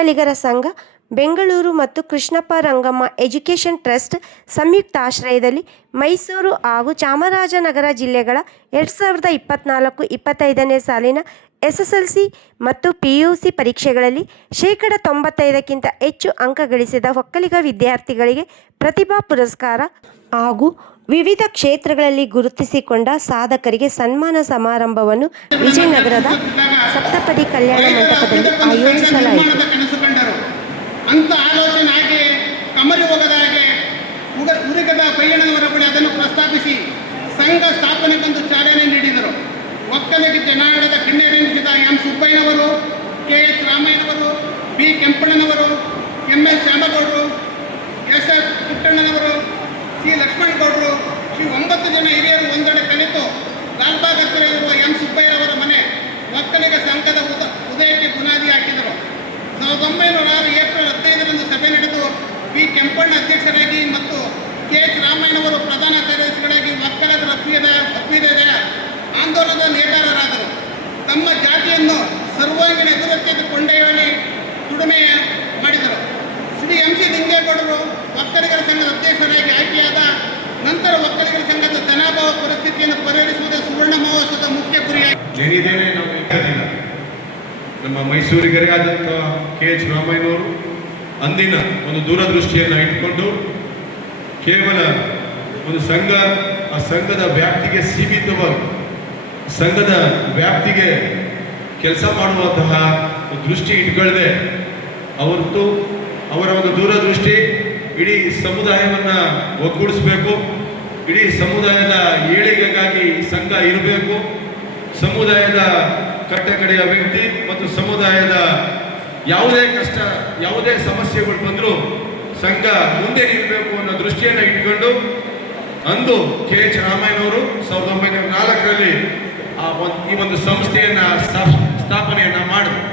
ಒಕ್ಕಲಿಗರ ಸಂಘ, ಬೆಂಗಳೂರು ಮತ್ತು ಕೃಷ್ಣಪ್ಪ ರಂಗಮ್ಮ ಎಜುಕೇಷನ್ ಟ್ರಸ್ಟ್ ಸಂಯುಕ್ತ ಆಶ್ರಯದಲ್ಲಿ ಮೈಸೂರು ಹಾಗೂ ಚಾಮರಾಜನಗರ ಜಿಲ್ಲೆಗಳ ಎರಡು ಸಾವಿರದ ಇಪ್ಪತ್ತ್ನಾಲ್ಕು ಇಪ್ಪತ್ತೈದನೇ ಸಾಲಿನ ಎಸ್ ಎಸ್ ಎಲ್ ಸಿ ಮತ್ತು ಪಿ ಯು ಸಿ ಪರೀಕ್ಷೆಗಳಲ್ಲಿ ಶೇಕಡ ತೊಂಬತ್ತೈದಕ್ಕಿಂತ ಹೆಚ್ಚು ಅಂಕ ಗಳಿಸಿದ ಒಕ್ಕಲಿಗ ವಿದ್ಯಾರ್ಥಿಗಳಿಗೆ ಪ್ರತಿಭಾ ಪುರಸ್ಕಾರ ಹಾಗೂ ವಿವಿಧ ಕ್ಷೇತ್ರಗಳಲ್ಲಿ ಗುರುತಿಸಿಕೊಂಡ ಸಾಧಕರಿಗೆ ಸನ್ಮಾನ ಸಮಾರಂಭವನ್ನು ವಿಜಯನಗರದ ಸಪ್ತಪದಿ ಕಲ್ಯಾಣ ಮಂಟಪದಲ್ಲಿ ಆಯೋಜಿಸಲಾಯಿತು. ಅಂತ ಆಲೋಚನೆ ಹಾಗೆ ಕಮರಿ ಹೋಗದ ಹಾಗೆ ಉಗ ಉರಿಗದ ಬೈಯಣ್ಣನವರ ಬಳಿ ಅದನ್ನು ಪ್ರಸ್ತಾಪಿಸಿ ಸಂಘ ಸ್ಥಾಪನೆಗೊಂದು ಚಾಲನೆ ನೀಡಿದರು. ಒಕ್ಕಲಿಗ ಜನಾಂಗದ ಕಿಣ್ಣೆರೆನಿಸಿದ ಎಂ. ಸುಬ್ಬಯ್ಯನವರು, ಕೆ. ಎಸ್. ರಾಮಯ್ಯನವರು, ಬಿ. ಕೆಂಪಣ್ಣನವರು, ಎಂ. ಎಲ್ ಶ್ಯಾಮಗೌಡರು ಎಸ್. ಎಸ್. ಪುಟ್ಟಣ್ಣನವರು ಸಿ. ಲಕ್ಷ್ಮಣಗೌಡರು, ಈ ಒಂಬತ್ತು ಜನ ಹಿರಿಯರು ಒಂದೆಡೆ ಕಲಿತು ಕೆಂಪಣ್ಣ ಅಧ್ಯಕ್ಷರಾಗಿ ಮತ್ತು ಕೆ ಎಚ್ ರಾಮಾಯಣವರು ಪ್ರಧಾನ ಕಾರ್ಯದರ್ಶಿಗಳಾಗಿ ಮಕ್ಕಳ ಅಭ್ಯುದಯ ಅಭ್ಯುದಯ ಆಂದೋಲನದ ನೇತಾರರಾದರು ತಮ್ಮ ಜಾತಿಯನ್ನು ಸರ್ವಾಂಗೀಣ ಎದುರಕ್ಕೆ ಕೊಂಡೊಯ್ಯಲಿ ದುಡಿಮೆ ಮಾಡಿದರು. ಶ್ರೀ ಎಂ ಸಿ ಲಿಂಗೇಗೌಡರು ಒಕ್ಕಲಿಗರ ಸಂಘದ ಅಧ್ಯಕ್ಷರಾಗಿ ಆಯ್ಕೆಯಾದ ನಂತರ ಒಕ್ಕಲಿಗರ ಸಂಘದ ಧನಾಭಾವ ಪರಿಸ್ಥಿತಿಯನ್ನು ಪರಿಹರಿಸುವುದೇ ಸುವರ್ಣ ಮಹೋತ್ಸವದ ಮುಖ್ಯ ಗುರಿಯಾಗಿದೆ ನಮ್ಮ ಮೈಸೂರಿಗರೇ ಕೆ ಎಚ್ ರಾಮಯ್ಯನವರು ಅಂದಿನ ಒಂದು ದೂರದೃಷ್ಟಿಯನ್ನು ಇಟ್ಕೊಂಡು ಕೇವಲ ಒಂದು ಸಂಘ, ಆ ಸಂಘದ ವ್ಯಾಪ್ತಿಗೆ ಸೀಮಿತವಾಗಿ, ಸಂಘದ ವ್ಯಾಪ್ತಿಗೆ ಕೆಲಸ ಮಾಡುವಂತಹ ದೃಷ್ಟಿ ಇಟ್ಕೊಳ್ಳದೆ ಅವರದ್ದು ಅವರ ಒಂದು ದೂರದೃಷ್ಟಿ ಇಡೀ ಸಮುದಾಯವನ್ನು ಒಗ್ಗೂಡಿಸಬೇಕು, ಇಡೀ ಸಮುದಾಯದ ಏಳಿಗೆಗಾಗಿ ಸಂಘ ಇರಬೇಕು, ಸಮುದಾಯದ ಕಟ್ಟಕಡೆಯ ವ್ಯಕ್ತಿ ಮತ್ತು ಸಮುದಾಯದ ಯಾವುದೇ ಕಷ್ಟ, ಯಾವುದೇ ಸಮಸ್ಯೆಗಳು ಬಂದರೂ ಸಂಘ ಮುಂದೆ ನಿಲ್ಲಬೇಕು ಅನ್ನೋ ದೃಷ್ಟಿಯನ್ನು ಇಟ್ಕೊಂಡು ಅಂದು ಕೆ ಎಚ್ ರಾಮಯ್ಯನವರು ಸಾವಿರದ ಒಂಬೈನೂರ ನಾಲ್ಕರಲ್ಲಿ ಈ ಒಂದು ಸಂಸ್ಥೆಯನ್ನ ಸ್ಥಾಪ್- ಸ್ಥಾಪನೆಯನ್ನ ಮಾಡಿದ್ರು.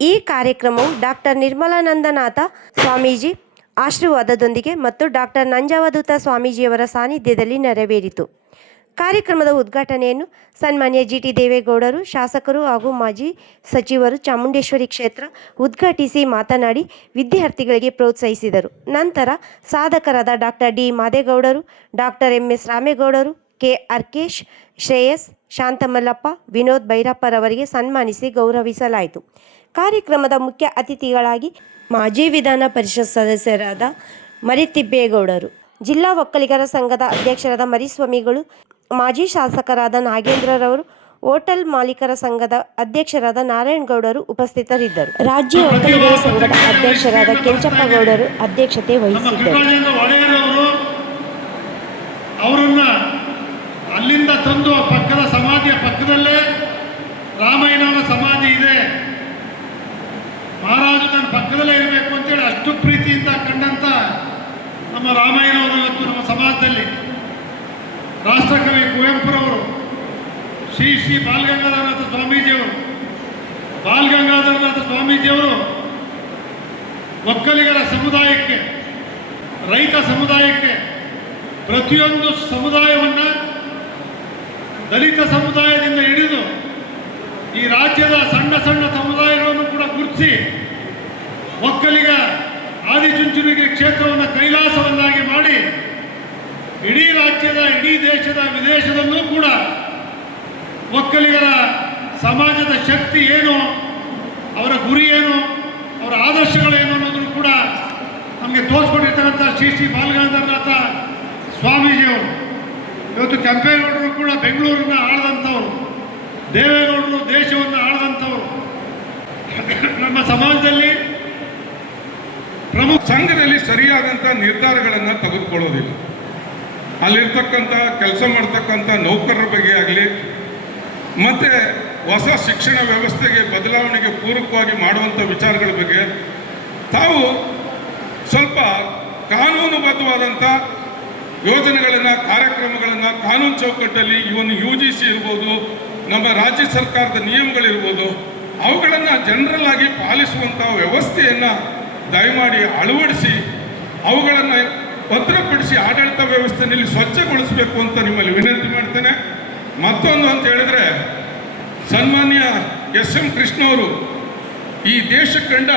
ಈ ಕಾರ್ಯಕ್ರಮವು ಡಾಕ್ಟರ್ ನಿರ್ಮಲಾನಂದನಾಥ ಸ್ವಾಮೀಜಿ ಆಶೀರ್ವಾದದೊಂದಿಗೆ ಮತ್ತು ಡಾಕ್ಟರ್ ನಂಜಾವಧೂತ ಸ್ವಾಮೀಜಿಯವರ ಸಾನ್ನಿಧ್ಯದಲ್ಲಿ ನೆರವೇರಿತು. ಕಾರ್ಯಕ್ರಮದ ಉದ್ಘಾಟನೆಯನ್ನು ಸನ್ಮಾನ್ಯ ಜಿ ಟಿ ದೇವೇಗೌಡರು, ಶಾಸಕರು ಹಾಗೂ ಮಾಜಿ ಸಚಿವರು ಚಾಮುಂಡೇಶ್ವರಿ ಕ್ಷೇತ್ರ ಉದ್ಘಾಟಿಸಿ ಮಾತನಾಡಿ ವಿದ್ಯಾರ್ಥಿಗಳಿಗೆ ಪ್ರೋತ್ಸಾಹಿಸಿದರು. ನಂತರ ಸಾಧಕರಾದ ಡಾಕ್ಟರ್ ಡಿ ಮಾದೇಗೌಡರು, ಡಾಕ್ಟರ್ ಎಂ ಎಸ್ ರಾಮೇಗೌಡರು, ಕೆ ಅರ್ಕೇಶ್, ಶ್ರೇಯಸ್ ಶಾಂತಮಲ್ಲಪ್ಪ, ವಿನೋದ್ ಭೈರಪ್ಪರವರಿಗೆ ಸನ್ಮಾನಿಸಿ ಗೌರವಿಸಲಾಯಿತು. ಕಾರ್ಯಕ್ರಮದ ಮುಖ್ಯ ಅತಿಥಿಗಳಾಗಿ ಮಾಜಿ ವಿಧಾನ ಪರಿಷತ್ ಸದಸ್ಯರಾದ ಮರಿತಿಬ್ಬೇಗೌಡರು ಜಿಲ್ಲಾ ಒಕ್ಕಲಿಗರ ಸಂಘದ ಅಧ್ಯಕ್ಷರಾದ ಮರಿಸ್ವಾಮಿಗಳು ಮಾಜಿ ಶಾಸಕರಾದ ನಾಗೇಂದ್ರರವರು ಹೋಟೆಲ್ ಮಾಲೀಕರ ಸಂಘದ ಅಧ್ಯಕ್ಷರಾದ ನಾರಾಯಣಗೌಡರು ಉಪಸ್ಥಿತರಿದ್ದರು. ರಾಜ್ಯ ಒಕ್ಕಲಿಗರ ಸಂಘದ ಅಧ್ಯಕ್ಷರಾದ ಕೆಂಚಪ್ಪಗೌಡರು ಅಧ್ಯಕ್ಷತೆ ವಹಿಸಿದ್ದರು. ಅವರನ್ನ ಅಲ್ಲಿಂದ ತಂದು ಪಕ್ಕದ ಸಮಾಧಿಯ ಪಕ್ಕದಲ್ಲೇ ರಾಮಾಯಣ ಸಮಾಧಿ ಇದೆ. ಮಹಾರಾಜು ನನ್ನ ಪಕ್ಕದಲ್ಲೇ ಇರಬೇಕು ಅಂತೇಳಿ ಅಷ್ಟು ಪ್ರೀತಿಯಿಂದ ಕಂಡಂತ ನಮ್ಮ ರಾಮಾಯಣವರು ನಮ್ಮ ಸಮಾಜದಲ್ಲಿ. ರಾಷ್ಟ್ರಕವಿ ಕುವೆಂಪುರವರು ಶ್ರೀ ಶ್ರೀ ಬಾಲಗಂಗಾಧರನಾಥ ಸ್ವಾಮೀಜಿಯವರು ಬಾಲಗಂಗಾಧರನಾಥ ಸ್ವಾಮೀಜಿಯವರು ಒಕ್ಕಲಿಗರ ಸಮುದಾಯಕ್ಕೆ, ರೈತ ಸಮುದಾಯಕ್ಕೆ ಪ್ರತಿಯೊಂದು ಸಮುದಾಯವನ್ನ ದಲಿತ ಸಮುದಾಯದಿಂದ ಹಿಡಿದು ಈ ರಾಜ್ಯದ ಸಣ್ಣ ಸಣ್ಣ ಸಮುದಾಯಗಳನ್ನು ಕೂಡ ಗುರುತಿಸಿ ಒಕ್ಕಲಿಗ ಆದಿಚುಂಚುಣಿಗೆ ಕ್ಷೇತ್ರವನ್ನು ಇಡೀ ರಾಜ್ಯದ ಇಡೀ ದೇಶದ, ವಿದೇಶದಲ್ಲೂ ಕೂಡ ಒಕ್ಕಲಿಗರ ಸಮಾಜದ ಶಕ್ತಿ ಏನು, ಅವರ ಗುರಿ ಏನು, ಅವರ ಆದರ್ಶಗಳೇನು ಅನ್ನೋದನ್ನು ಕೂಡ ನಮಗೆ ತೋರಿಸ್ಕೊಂಡಿರ್ತಕ್ಕಂಥ ಶ್ರೀ ಶ್ರೀ ಬಾಲಗಂಗಾಧರನಾಥ ಸ್ವಾಮೀಜಿಯವರು. ಇವತ್ತು ಕೆಂಪೇಗೌಡರು ಕೂಡ ಬೆಂಗಳೂರನ್ನ ಆಳದಂಥವ್ರು, ದೇವೇಗೌಡರು ದೇಶವನ್ನು ಆಳದಂಥವ್ರು. ನಮ್ಮ ಸಮಾಜದಲ್ಲಿ ಪ್ರಮುಖ ಸಂಘದಲ್ಲಿ ಸರಿಯಾದಂಥ ನಿರ್ಧಾರಗಳನ್ನು ತೆಗೆದುಕೊಳ್ಳೋದಿಲ್ಲ. ಅಲ್ಲಿರ್ತಕ್ಕಂಥ ಕೆಲಸ ಮಾಡ್ತಕ್ಕಂಥ ನೌಕರರ ಬಗ್ಗೆ ಆಗಲಿ, ಮತ್ತು ಹೊಸ ಶಿಕ್ಷಣ ವ್ಯವಸ್ಥೆಗೆ ಬದಲಾವಣೆಗೆ ಪೂರಕವಾಗಿ ಮಾಡುವಂಥ ವಿಚಾರಗಳ ಬಗ್ಗೆ ತಾವು ಸ್ವಲ್ಪ ಕಾನೂನುಬದ್ಧವಾದಂಥ ಯೋಜನೆಗಳನ್ನು, ಕಾರ್ಯಕ್ರಮಗಳನ್ನು, ಕಾನೂನು ಚೌಕಟ್ಟಲ್ಲಿ ಇವನು ಯು ಜಿ ಸಿ ಇರ್ಬೋದು, ನಮ್ಮ ರಾಜ್ಯ ಸರ್ಕಾರದ ನಿಯಮಗಳಿರ್ಬೋದು, ಅವುಗಳನ್ನು ಜನರಲ್ ಆಗಿ ಪಾಲಿಸುವಂಥ ವ್ಯವಸ್ಥೆಯನ್ನು ದಯಮಾಡಿ ಅಳವಡಿಸಿ ಅವುಗಳನ್ನು ಭದ್ರಪಡಿಸಿ ಆಡಳಿತ ವ್ಯವಸ್ಥೆಯಲ್ಲಿ ಸ್ವಚ್ಛಗೊಳಿಸಬೇಕು ಅಂತ ನಿಮ್ಮಲ್ಲಿ ವಿನಂತಿ ಮಾಡ್ತೇನೆ. ಮತ್ತೊಂದು ಅಂತ ಹೇಳಿದ್ರೆ, ಸನ್ಮಾನ್ಯ ಎಸ್ ಎಂ ಕೃಷ್ಣ ಅವರು ಈ ದೇಶ ಕಂಡ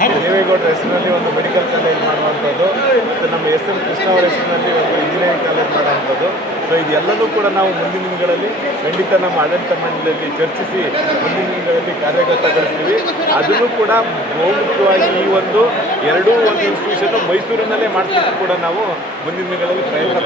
ಹಬ್ಬ ದೇವೇಗೌಡರ ಹೆಸರಿನಲ್ಲಿ ಒಂದು ಮೆಡಿಕಲ್ ಕಾಲೇಜ್ ಮಾಡುವಂಥದ್ದು, ಮತ್ತು ನಮ್ಮ ಎಸ್ ಎಂ ಕೃಷ್ಣ ಅವರ ಹೆಸರಿನಲ್ಲಿ ಒಂದು ಇಂಜಿನಿಯರಿಂಗ್ ಕಾಲೇಜ್ ಮಾಡುವಂಥದ್ದು. ಸೊ ಇದೆಲ್ಲದೂ ಕೂಡ ನಾವು ಮುಂದಿನ ದಿನಗಳಲ್ಲಿ ಖಂಡಿತ ನಮ್ಮ ಆಡಳಿತ ಮಂಡಳಿಯಲ್ಲಿ ಚರ್ಚಿಸಿ, ಮುಂದಿನ ದಿನಗಳಲ್ಲಿ ಕಾರ್ಯಗತಗೊಳಿಸ್ತೀವಿ. ಅದನ್ನು ಕೂಡ ಬಹುಮುಖ್ಯವಾಗಿ ಈ ಒಂದು ಎರಡೂ ಒಂದು ಇನ್ಸ್ಟಿಟ್ಯೂಷನ್ ಮೈಸೂರಿನಲ್ಲೇ ಮಾಡಿಸ್ಲಿಕ್ಕೆ ಕೂಡ ನಾವು ಮುಂದಿನ ದಿನಗಳಲ್ಲಿ ಪ್ರಯತ್ನ